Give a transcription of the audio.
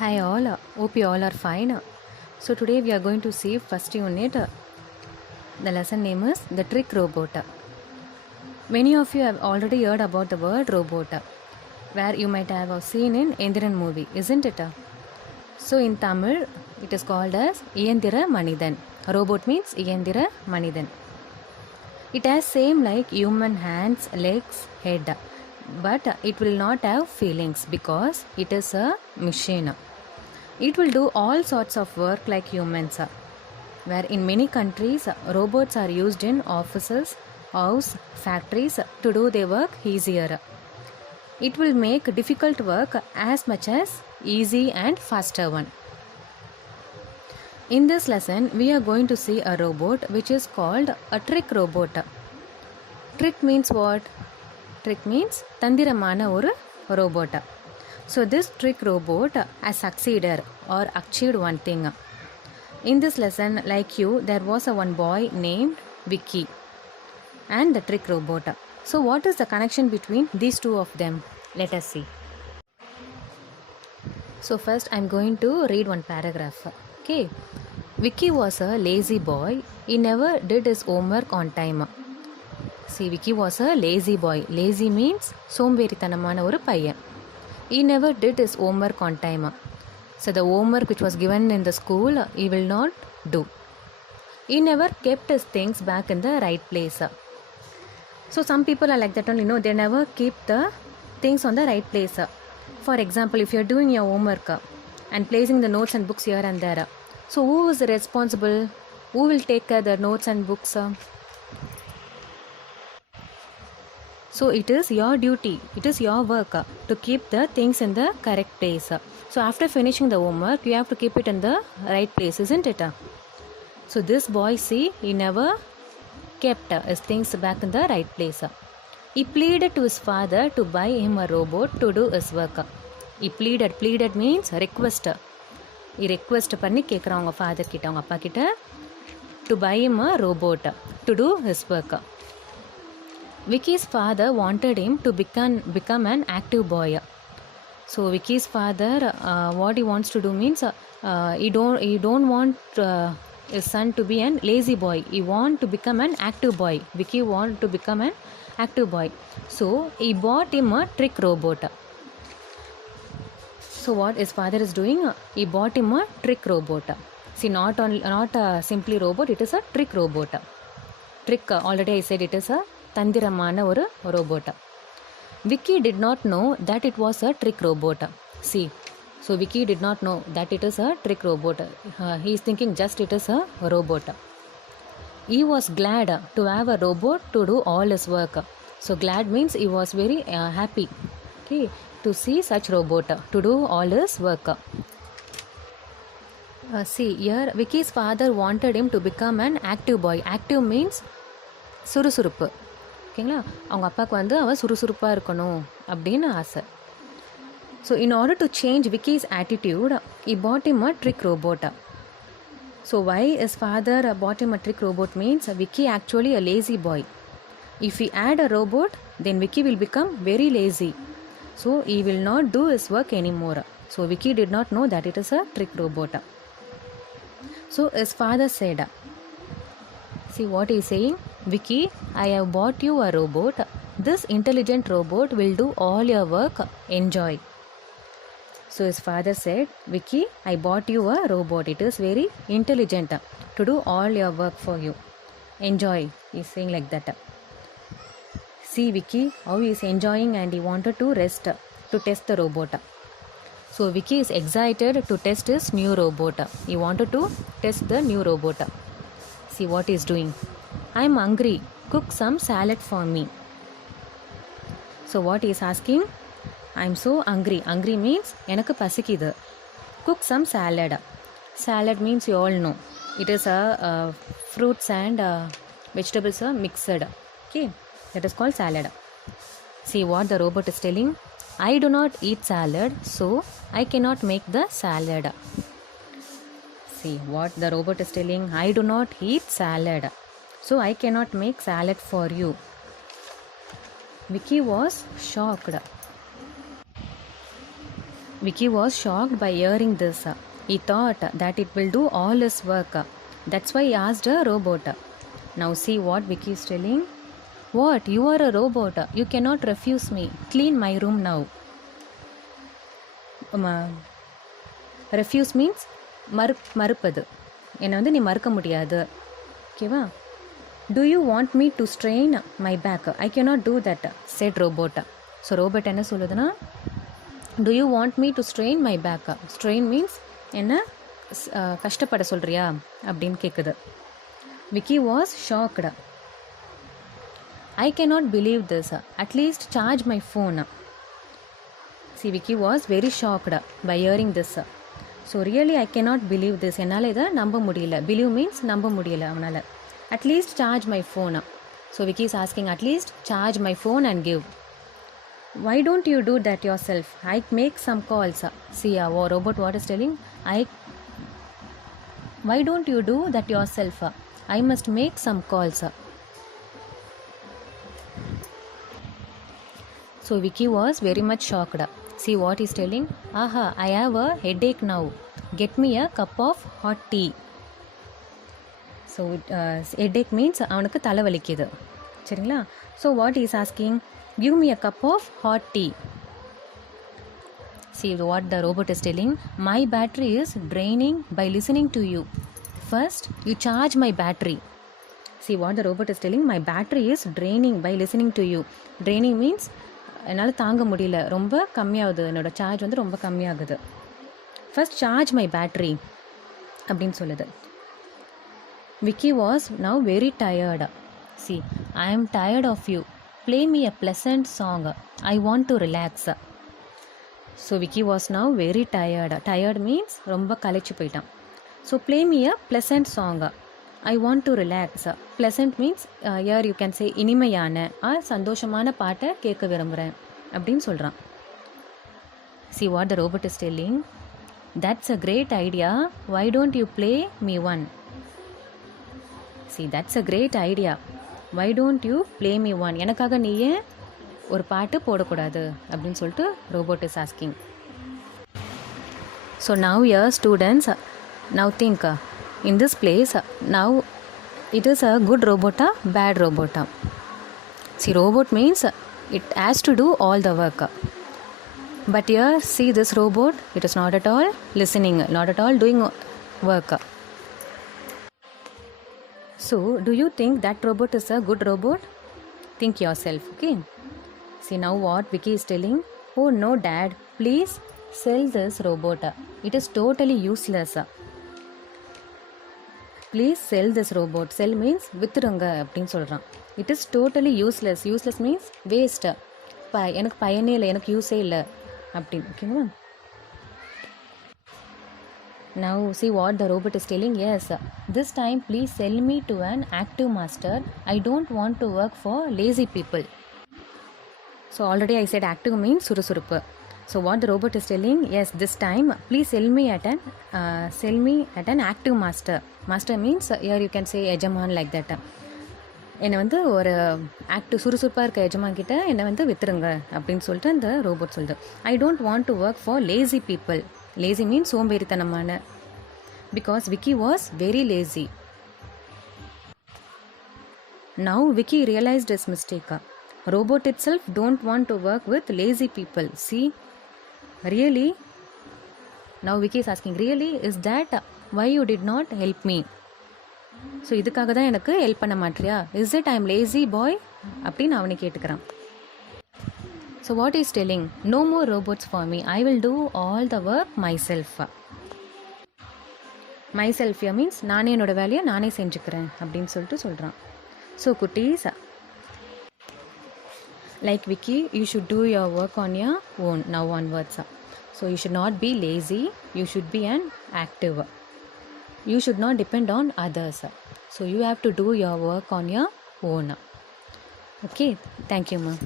Hi all, hope you all are fine. So today we are going to see first unit. The lesson name is The Trick Robot. Many of you have already heard about the word robot, where you might have seen in Endiran movie, isn't it? So in Tamil, it is called as Iyendira Manidhan. Robot means Iyendira Manidhan. It has same like human hands, legs, head, but it will not have feelings because it is a machine. It will do all sorts of work like humans, where in many countries robots are used in offices, house, factories to do their work easier. It will make difficult work as much as easy and faster one. In this lesson, we are going to see a robot which is called a trick robot. Trick means what? Trick means tandiramana oru robot. So this trick robot has succeeded or achieved one thing. In this lesson, like you, there was a one boy named Vicky and the trick robot. So what is the connection between these two of them? Let us see. So first I am going to read one paragraph. Okay. Vicky was a lazy boy. He never did his homework on time. See, Vicky was a lazy boy. Lazy means somberitanamana oru paiyan. He never did his homework on time. So the homework which was given in the school, he will not do. He never kept his things back in the right place. So some people are like that only, they never keep the things on the right place. For example, if you are doing your homework and placing the notes and books here and there, so who is responsible? Who will take care of the notes and books? So it is your duty, it is your work to keep the things in the correct place. So after finishing the homework, you have to keep it in the right place, isn't it? So this boy, see, he never kept his things back in the right place. He pleaded to his father to buy him a robot to do his work. He pleaded means request. He request பண்ணி கேட்குறான் அவங்க father கிட்ட, அவங்க அப்பா கிட்ட, to buy him a robot to do his work. Vicky's father wanted him to become an active boy. So Vicky's father, what he wants to do means he don't want his son to be an lazy boy. He want to become an active boy. Vicky want to become an active boy. So he bought him a trick robot. So what his father is doing? He bought him a trick robot. See, not a simply robot. It is a trick robot. Trick, already I said, it is a tandiramana oru robot. Vicky did not know that it was a trick robot. See, so Vicky did not know that it is a trick robot. He is thinking just it is a robot. He was glad to have a robot to do all his work. So glad means he was very happy, okay, to see such robot to do all his work. See here, Vicky's father wanted him to become an active boy. Active means சுறுசுறுப்பு. ஓகேங்களா, அவங்க அப்பாவுக்கு வந்து அவன் சுறுசுறுப்பாக இருக்கணும் அப்படின்னு ஆசை. So in order to change Vicky's attitude, he bought him a trick robot. So why his father bought him a trick robot means Vicky actually a lazy boy. If we add a robot, then Vicky will become very lazy. So he will not do his work anymore. So Vicky did not know that it is a trick robot. So his father said, see what he is saying, Vicky, I have bought you a robot. This intelligent robot will do all your work. Enjoy. So his father said, Vicky, I bought you a robot. It is very intelligent to do all your work for you. Enjoy. He is saying like that. See Vicky, how he is enjoying and he wanted to rest to test the robot. So Vicky is excited to test his new robot. He wanted to test the new robot. See what he is doing. I am hungry. Cook some salad for me. So what he is asking? I am so hungry. Hungry means எனக்கு பசிக்குது. Cook some salad. Salad means you all know. It is a fruits and vegetables are mixed. Okay, that is called salad. See what the robot is telling. I do not eat salad, so I cannot make the salad. See what the robot is telling. I do not eat salad, so I cannot make salad for you. Vicky was shocked. Vicky was shocked by hearing this. He thought that it will do all his work. That's why he asked a robot. Now see what Vicky is telling. What? You are a robot. You cannot refuse me. Clean my room now. Refuse means மறுப்பது. என்னை வந்து நீ மறுக்க முடியாது. ஓகேவா? Do you want me to strain my back? I cannot do that, said robot. So robot என்ன சொல்லுதுன்னா, do you want me to strain my back? Strain means என்ன கஷ்டப்பட சொல்கிறியா அப்படின்னு கேட்குது. Vicky was shocked. I cannot believe this. At least charge my phone. See, Vicky was very shocked by hearing this. So really I cannot believe this. என்னால் இதை நம்ப முடியல. Believe means நம்ப முடியல அவனால். At least charge my phone. So Vicky is asking, at least charge my phone and give. Why don't you do that yourself? I make some calls. See, our robot what is telling? Why don't you do that yourself? I must make some calls. So Vicky was very much shocked. See what he's telling? Aha, I have a headache now. Get me a cup of hot tea. So headache means அவனுக்கு தலைவலிக்குது. சரிங்களா? So what he's asking? Give me a cup of hot tea. See what the robot is telling. My battery is draining by listening to you. First, you charge my battery. See what the robot is telling. My battery is draining by listening to you. Draining means என்னால் தாங்க முடியல, ரொம்ப கம்மியாகுது, என்னோடய charge வந்து ரொம்ப கம்மியாகுது. First charge my battery அப்படின்னு சொல்லுது. Vicky was now very tired. See, I am tired of you. Play me a pleasant song. I want to relax. So Vicky was now very tired. Tired means ரொம்ப களைச்சு போயிட்டான். So play me a pleasant song. I want to relax. Pleasant means here you can say இனிமையான சந்தோஷமான பாட்டை கேட்க விரும்புகிறேன் அப்படின்னு சொல்கிறான். See what the robot is telling. That's a great idea. Why don't you play me one? See, that's a great idea. Why don't you play me one? எனக்காக நீ ஏன் ஒரு பாட்டு போடக்கூடாது அப்படின்னு சொல்லிட்டு robot is asking. So now here students, now think. In this place, now it is a good robot or bad robot? See, robot means it has to do all the work. But here, see this robot, it is not at all listening, not at all doing work. So, do you think that robot is a good robot? Think yourself, okay? See now what Vicky is telling. Oh no dad, please sell this robot. It is totally useless. Please sell this robot. Sell means வித்துருங்க அப்படின்னு சொல்கிறான். It is totally useless. Useless means waste. எனக்கு பயனே இல்லை, எனக்கு யூஸே இல்லை அப்படின்னு. ஓகேங்களா? Now see what the robot is telling. Yes, this time please sell me to an active master. I don't want to work for lazy people. So already I said active means சுறுசுறுப்பு. So what the robot is telling, yes, this time please sell me at an active master. Master means here you can say எஜமான் like that. என்னை வந்து ஒரு active சுறுசுறுப்பாக இருக்க எஜமான் கிட்ட என்னை வந்து வித்துருங்க அப்படின்னு சொல்லிட்டு அந்த ரோபோட் சொல்லுது. I don't want to work for lazy people. Lazy means சோம்பேறித்தனமான. Because Vicky was very lazy. Now Vicky realised is mistake. Robot itself don't want to work with lazy people. See, really? Now Vicky is asking, really? Is that why you did not help me? So இதுக்காக தான் எனக்கு help பண்ண மாட்டியா? Is it I'm lazy boy? அப்படின்னு அவனை கேட்டுக்கிறான். So what is telling? No more robots for me. I will do all the work myself. Myself here means நானே என்னோட வேலையை நானே செஞ்சுக்கிறேன் அப்படின்னு சொல்லிட்டு சொல்கிறான். So குட்டீஸ், like Vicky, you should do your work on your own now onwards. So you should not be lazy. You should be an active. You should not depend on others. So you have to do your work on your own. Okay, thank you, ma'am.